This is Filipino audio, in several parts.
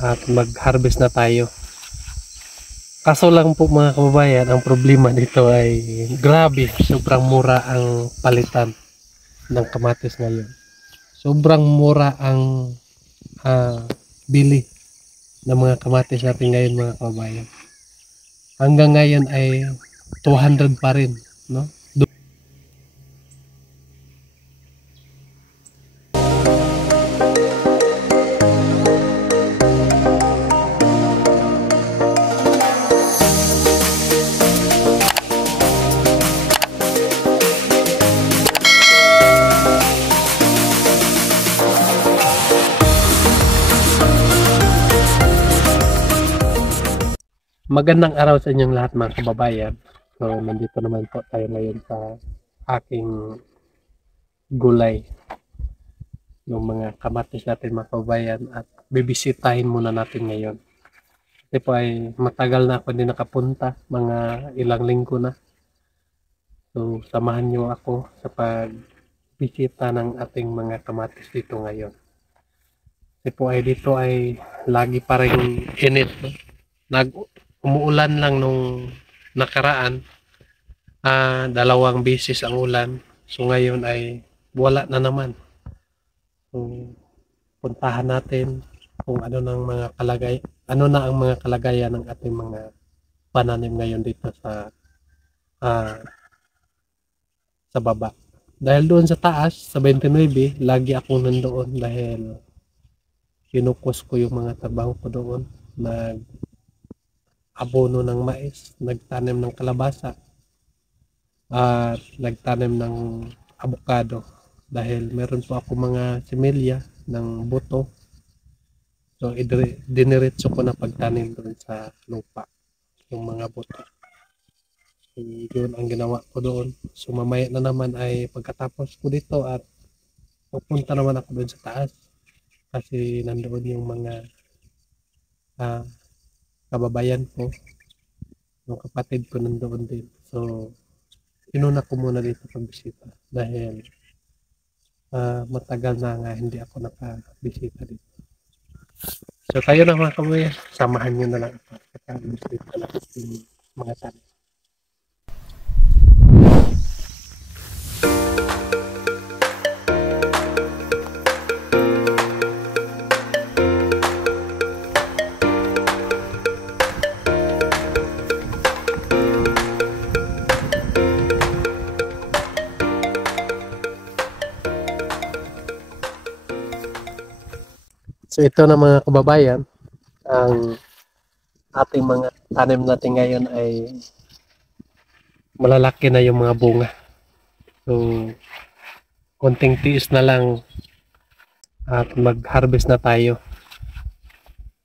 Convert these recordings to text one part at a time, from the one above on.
at mag-harvest na tayo. Kaso lang po mga kababayan, ang problema dito ay grabe, sobrang mura ang palitan ng kamatis ngayon. Sobrang mura ang bili ng mga kamatis natin ngayon mga kababayan. Hanggang ngayon ay 200 pa rin, no? Magandang araw sa inyong lahat mga kababayan. So, nandito naman po tayo ngayon sa aking gulay. Yung mga kamatis natin mga kababayan at bibisitahin muna natin ngayon. Kasi po ay matagal na ako din nakapunta, mga ilang linggo na. So, samahan niyo ako sa pagbisita ng ating mga kamatis dito ngayon. Kasi po ay dito ay lagi pa rin init. No? Umuulan lang nung nakaraan, 2 beses ang ulan. So ngayon ay wala na naman. So puntahan natin kung ano ang mga kalagayan ng ating mga pananim ngayon dito sa baba. Dahil doon sa taas, sa 29, lagi akong nandoon dahil kinukos ko yung mga trabaho ko doon. Abono ng mais, nagtanim ng kalabasa, at nagtanim ng avocado dahil meron po ako mga similya ng buto. So diniretso ko na pagtanim doon sa lupa yung mga buto. So, yun ang ginawa ko doon. So mamaya na naman ay pagkatapos ko dito at pupunta naman ako doon sa taas kasi nandoon yung mga kababayan ko, yung kapatid ko nandoon din. So, inuna ko muna dito pagbisita dahil matagal na nga hindi ako nakabisita dito. So, kayo na mga kababayan, samahan nyo na lang ako at bisita lang yung mga tanim. So ito na mga kababayan, ang ating mga tanim natin ngayon ay malalaki na yung mga bunga. So konting tiis na lang at mag-harvest na tayo.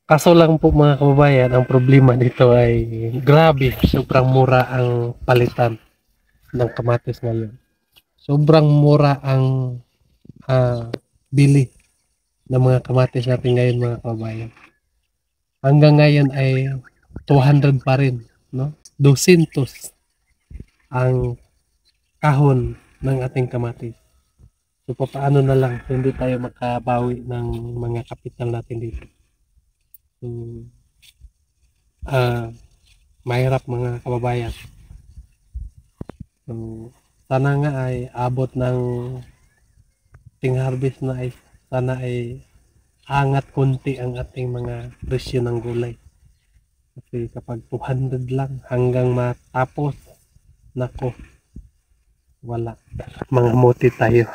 Kaso lang po mga kababayan, ang problema dito ay grabe, sobrang mura ang palitan ng kamatis ngayon. Sobrang mura ang bili ng mga kamatis natin ngayon mga kababayan. Hanggang ngayon ay 200 pa rin, no? 200 ang kahon ng ating kamatis. So paano na lang hindi tayo makabawi ng mga kapital natin dito. So mahirap mga kababayan. So sana nga ay abot ng ting harvest na ay sana ay angat konti ang ating mga presyo ng gulay. Kasi kapag 200 lang hanggang matapos, nako, wala. Mga muti tayo.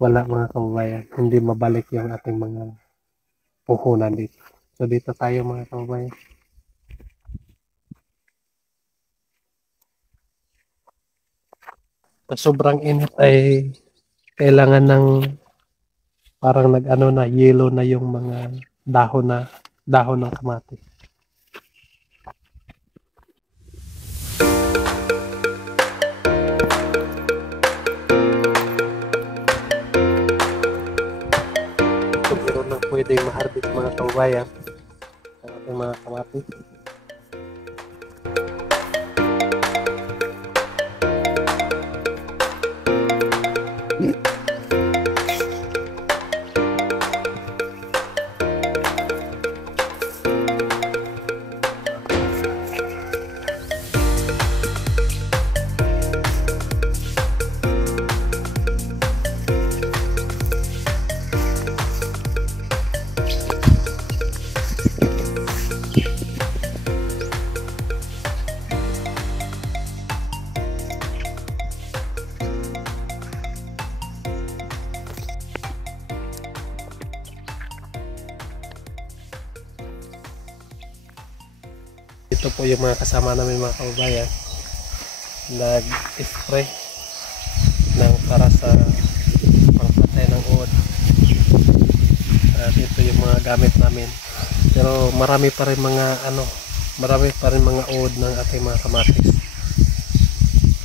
Wala mga kababayan. Hindi mabalik yung ating mga puhunan dito. So dito tayo mga kababayan. Sa sobrang init ay kailangan ng parang nag-ano na, yellow na yung mga dahon ng kamatis. So, meron na pwedeng ma-harvest mga kababayan ang ating mga kamatis. ito po yung mga kasama namin mga kababayan, nag-spray ng para sa pangpatay ng uod. At ito yung mga gamit namin, pero marami pa rin mga uod ng ating mga kamatis.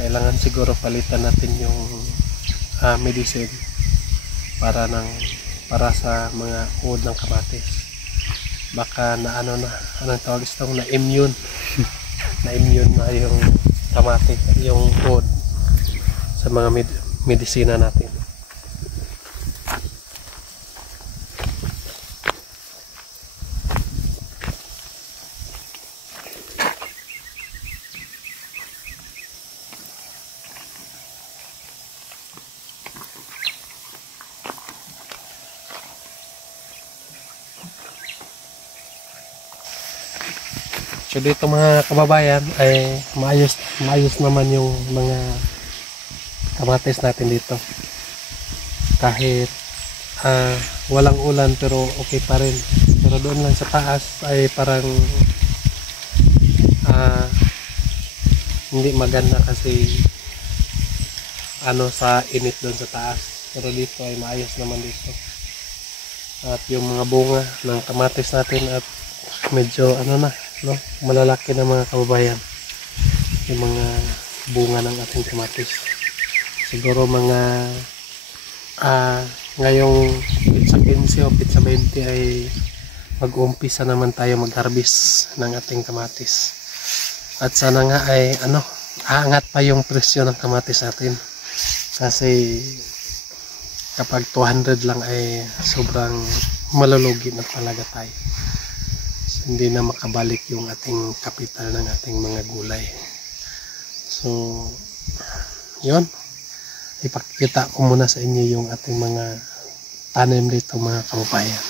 Kailangan siguro palitan natin yung medicine para sa mga uod ng kamatis. Baka anong tawag ito, na immune na yung kamatis, yung uod sa mga medisina natin. So dito mga kababayan ay maayos naman yung mga kamatis natin dito. Kahit walang ulan pero okay pa rin. Pero doon lang sa taas ay parang hindi maganda kasi sa init doon sa taas. Pero dito ay maayos naman dito. At yung mga bunga ng kamatis natin at medyo malalaki na mga kababayan yung mga bunga ng ating kamatis. Siguro mga ngayong pizza 15 o pizza 20 ay mag-umpisa naman tayo mag-harvest ng ating kamatis. At sana nga ay aangat pa yung presyo ng kamatis natin, kasi kapag 200 lang ay sobrang malulugi na talaga tayo. Hindi na makabalik yung ating kapital ng ating mga gulay. So yun, ipakita ko muna sa inyo yung ating mga tanim dito mga kababayan.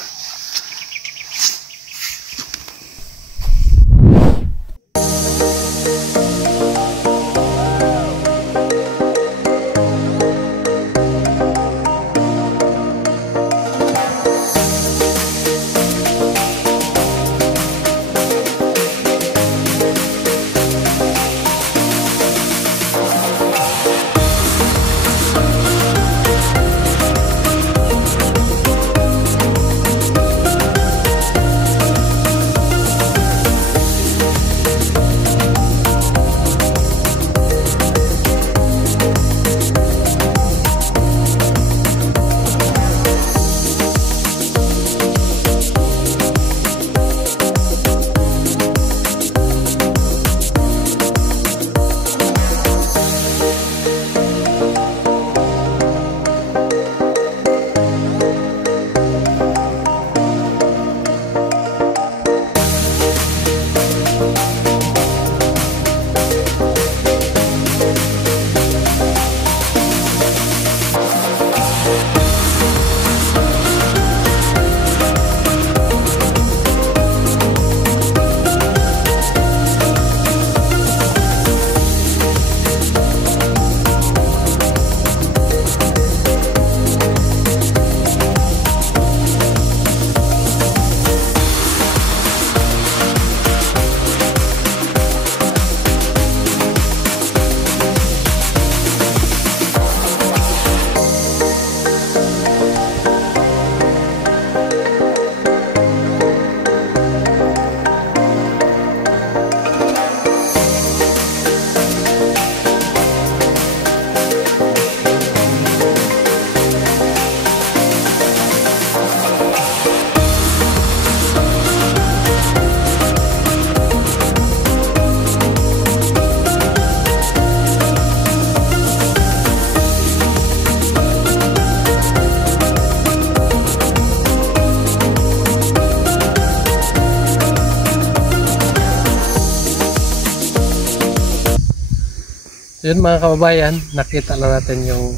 Yun mga kababayan, nakita na natin yung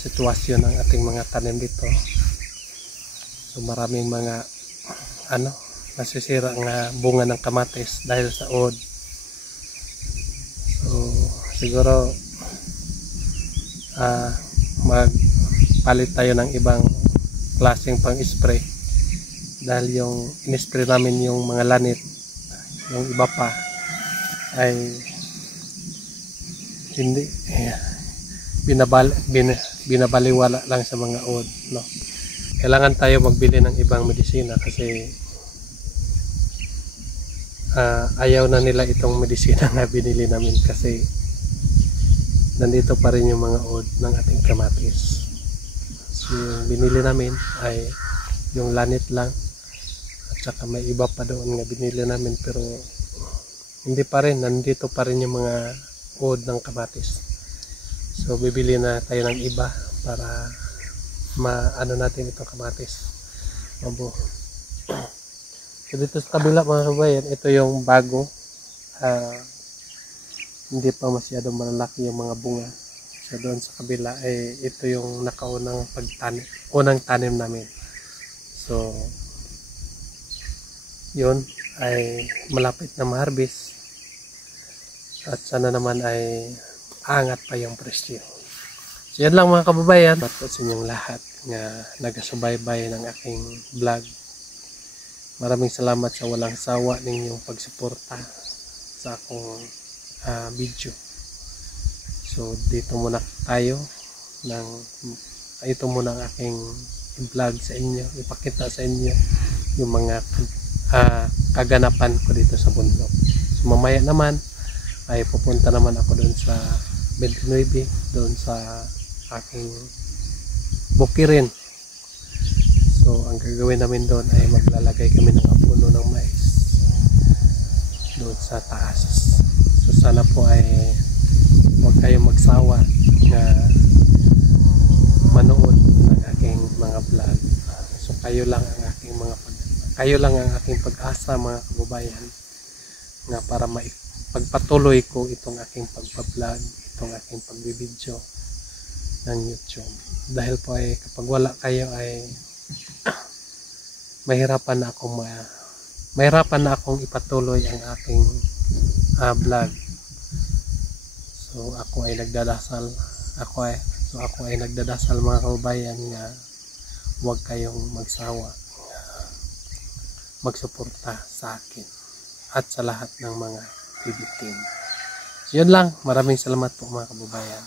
sitwasyon ng ating mga tanim dito. So maraming mga nasisira nga bunga ng kamatis dahil sa uod. So siguro magpalit tayo ng ibang klaseng pang-spray, dahil yung in-spray namin yung mga lanit, yung iba pa ay hindi binabaliwala lang sa mga od, no? Kailangan tayo magbili ng ibang medisina kasi ayaw na nila itong medisina na binili namin kasi nandito pa rin yung mga od ng ating kamatis. So yung binili namin ay yung lanit lang at saka may iba pa doon nga binili namin pero hindi pa rin, nandito pa rin yung mga od ng kamatis. So bibili na tayo ng iba para maano natin itong kamatis. Mabuo. So dito sa kabila mga kabayan, ito yung bago. Hindi pa masyadong malalaki yung mga bunga. So doon sa kabila ay ito yung nakaunang pagtanim, unang tanim namin. So yun ay malapit na ma-harvest. At sana naman ay angat pa yung presyo. So yan lang mga kababayan. At sa inyong lahat nga nagasubaybay ng aking vlog. Maraming salamat sa walang sawa ninyong pagsuporta sa akong video. So dito muna tayo ito muna ang aking vlog sa inyo. Ipakita sa inyo yung mga kaganapan ko dito sa bundok. So mamaya naman ay pupunta naman ako doon sa 29 doon sa aking bukirin. So ang gagawin namin doon ay maglalagay kami ng puno ng mais doon sa taas. So sana po ay huwag kayong magsawa na manood ng aking mga vlog. So kayo lang ang aking pag-asa mga kababayan nga para pagpatuloy ko itong aking pagpa-vlog, itong aking pagbibideo ng YouTube. Dahil po ay kapag wala kayo ay mahirapan na akong ipatuloy ang aking vlog. So ako ay nagdadasal mga kababayan nga huwag kayong magsawa magsuporta sa akin at sa lahat ng mga TV team. So yun lang, maraming salamat po mga kababayan.